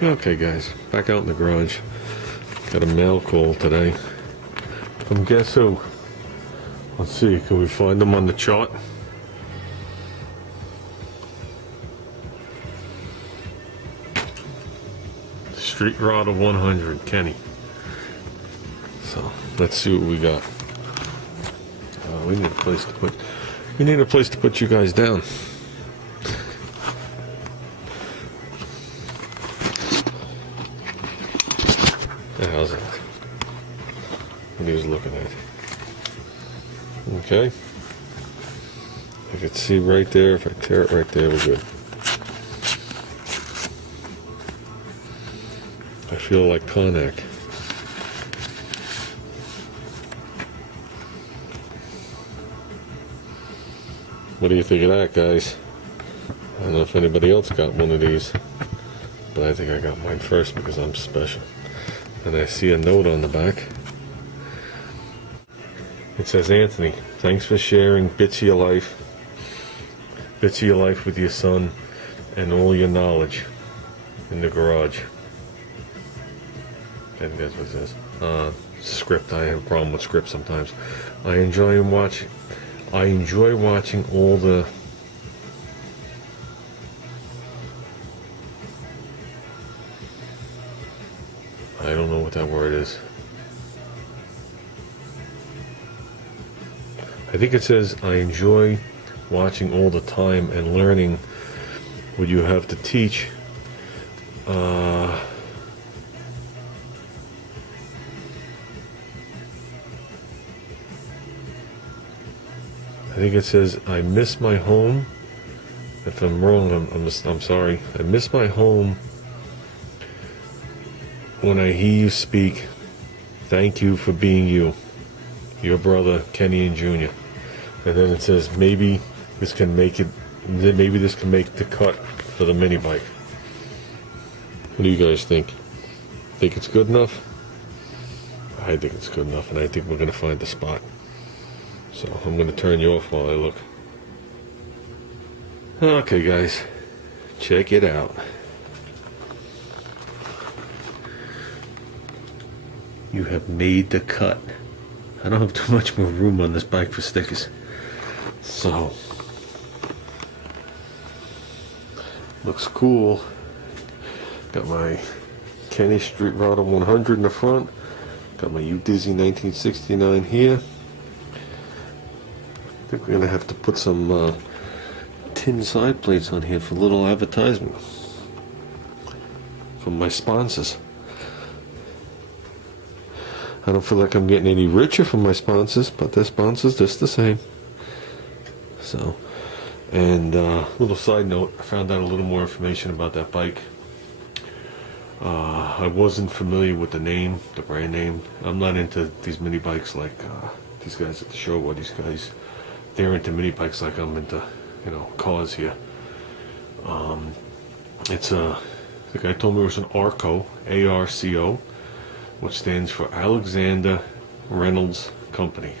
Okay guys, back out in the garage. Got a mail call today from guess who? Let's see, can we find them on the chart? Street Rodder 100, Kenny. So let's see what we got. We need a place to put you guys down. How's that? What he was looking at. Okay. I could see right there. If I tear it right there, we're good. I feel like Konak. What do you think of that, guys? I don't know if anybody else got one of these, but I think I got mine first because I'm special. And I see a note on the back. It says, Anthony, thanks for sharing bits of your life with your son and all your knowledge in the garage. And that's what it says. Script. I have a problem with script sometimes. I enjoy watching all the I don't know what that word is. I think it says, I enjoy watching all the time and learning what you have to teach. I think it says, I miss my home. If I'm wrong, I'm sorry. I miss my home when I hear you speak. Thank you for being you. Your brother, Kenny and Junior. And then it says, maybe this can make the cut for the mini bike. What do you guys think? Think it's good enough? I think it's good enough, and I think we're going to find the spot. So I'm going to turn you off while I look. Okay, guys. Check it out. You have made the cut. I don't have too much more room on this bike for stickers. So, looks cool. Got my Kenny Street Rodder 100 in the front. Got my U-Dizzy 1969 here. I think we're going to have to put some tin side plates on here for little advertisement from my sponsors. I don't feel like I'm getting any richer from my sponsors, but their sponsors just the same. So, and little side note, I found out a little more information about that bike. I wasn't familiar with the name, the brand name. I'm not into these mini bikes like these guys at the show, or these guys, they're into mini bikes like I'm into, cars here. It's the guy told me it was an ARCO, ARCO, which stands for Alexander Reynolds Company.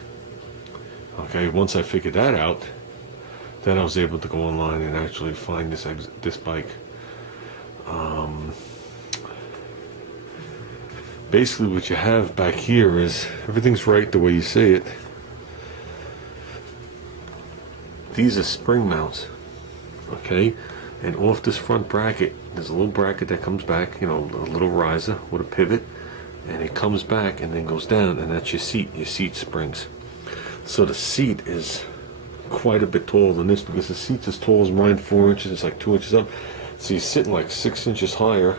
Okay, once I figured that out, then I was able to go online and actually find this bike. Basically what you have back here is, everything's right the way you see it. These are spring mounts, okay? And off this front bracket, there's a little bracket that comes back, a little riser with a pivot, and it comes back and then goes down, and that's your seat springs. So the seat is quite a bit taller than this, because the seat's as tall as mine, 4 inches, it's like 2 inches up. So you're sitting like 6 inches higher,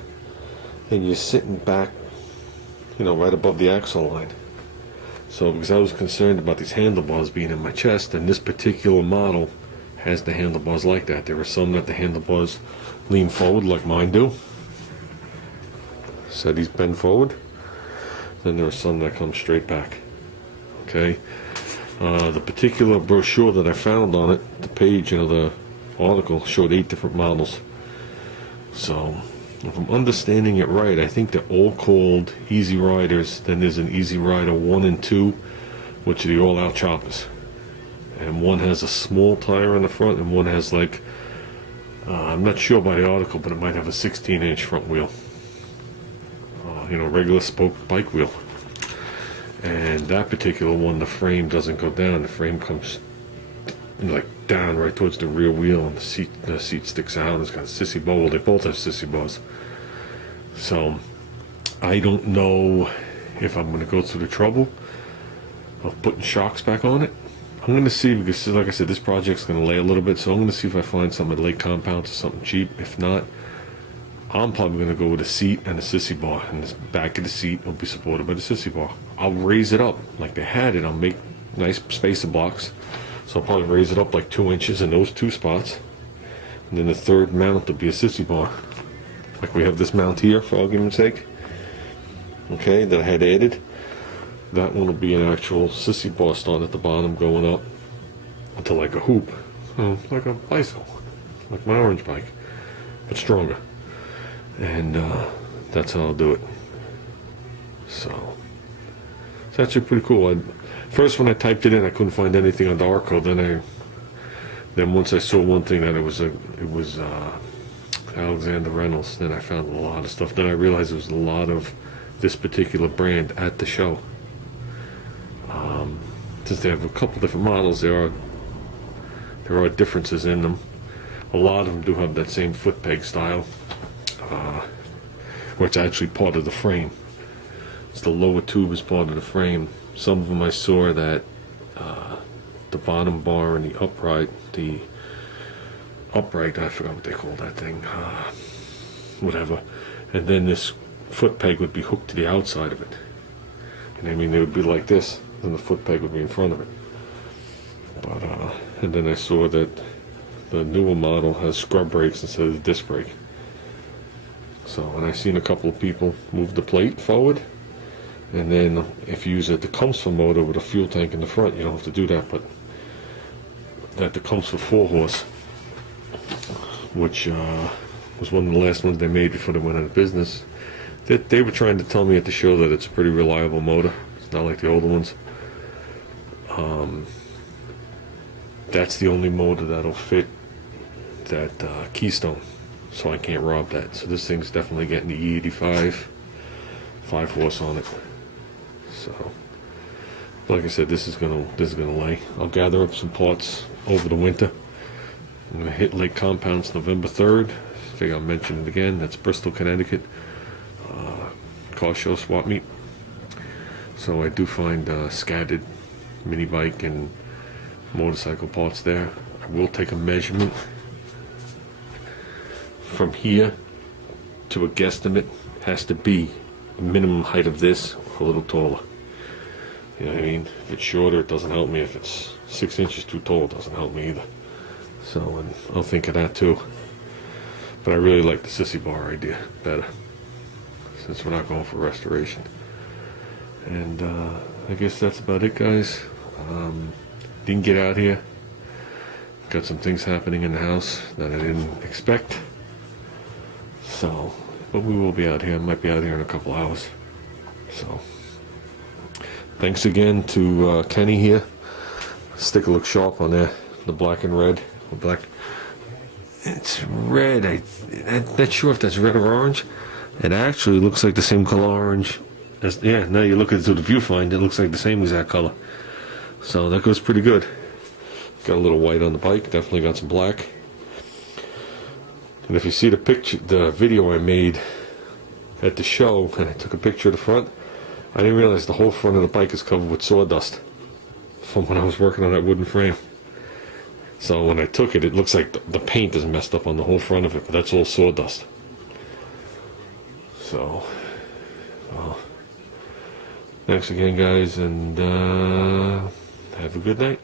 and you're sitting back, right above the axle line. So because I was concerned about these handlebars being in my chest, and this particular model has the handlebars like that. There are some that the handlebars lean forward like mine do. So these bend forward. Then there are some that come straight back. Okay. The particular brochure that I found on it, the page, the article showed 8 different models. So, if I'm understanding it right, I think they're all called Easy Riders. Then there's an Easy Rider 1 and 2, which are the all-out choppers. And one has a small tire on the front, and one has I'm not sure by the article, but it might have a 16-inch front wheel. you know, regular spoke bike wheel. And that particular one, the frame doesn't go down. The frame comes like down right towards the rear wheel, and the seat sticks out. It's got a sissy bow. Well, they both have sissy bows. So I don't know if I'm going to go through the trouble of putting shocks back on it. I'm going to see, because like I said, this project's going to lay a little bit, so I'm going to see if I find something at Lake Compounds or something cheap. If not, I'm probably going to go with a seat and a sissy bar, and the back of the seat will be supported by the sissy bar. I'll raise it up like they had it. I'll make nice spacer blocks, so I'll probably raise it up like 2 inches in those 2 spots, and then the third mount will be a sissy bar, like we have this mount here, for argument's sake, okay, that I had added. That one will be an actual sissy bar starting at the bottom, going up to like a hoop, like a bicycle, like my orange bike, but stronger. And that's how I'll do it. So it's actually pretty cool. First, when I typed it in, I couldn't find anything on the Arco. Then once I saw one thing that it was Alexander Reynolds, then I found a lot of stuff. Then I realized there was a lot of this particular brand at the show. Since they have a couple different models, there are differences in them. A lot of them do have that same foot peg style, where it's actually part of the frame. It's the lower tube is part of the frame. Some of them I saw that the bottom bar and the upright, I forgot what they call that thing, whatever. And then this foot peg would be hooked to the outside of it. And I mean, it would be like this, and the foot peg would be in front of it. But and then I saw that the newer model has scrub brakes instead of the disc brake. So, and I've seen a couple of people move the plate forward, and then if you use a Tecumseh motor with a fuel tank in the front, you don't have to do that. But that Tecumseh 4-horse, which was one of the last ones they made before they went out of business, they were trying to tell me at the show that it's a pretty reliable motor. It's not like the older ones. That's the only motor that'll fit that Keystone, so I can't rob that. So this thing's definitely getting the E85 5-horse on it. So, like I said, this is gonna lay. I'll gather up some parts over the winter. I'm gonna hit Lake Compounds November 3rd. I think I'll mention it again. That's Bristol, Connecticut. Car show swap meet. So I do find scattered mini bike and motorcycle parts there. I will take a measurement from here to a guesstimate. Has to be a minimum height of this, or a little taller. You know what I mean? If it's shorter, it doesn't help me. If it's 6 inches too tall, it doesn't help me either. So, and I'll think of that too. But I really like the sissy bar idea better, since we're not going for restoration. And I guess that's about it, guys. Didn't get out here. Got some things happening in the house that I didn't expect. So, but we will be out here. I might be out here in a couple hours. So, thanks again to Kenny here. Sticker looks sharp on there. The black and red. The black. It's red. I'm not sure if that's red or orange. It actually looks like the same color orange. Yeah, now you look at it through the viewfinder, it looks like the same exact color. So that goes pretty good. Got a little white on the bike, definitely got some black. And if you see the video I made at the show, and I took a picture of the front, I didn't realize the whole front of the bike is covered with sawdust from when I was working on that wooden frame. So when I took it, it looks like the paint is messed up on the whole front of it, but that's all sawdust. So, thanks again, guys, and have a good night.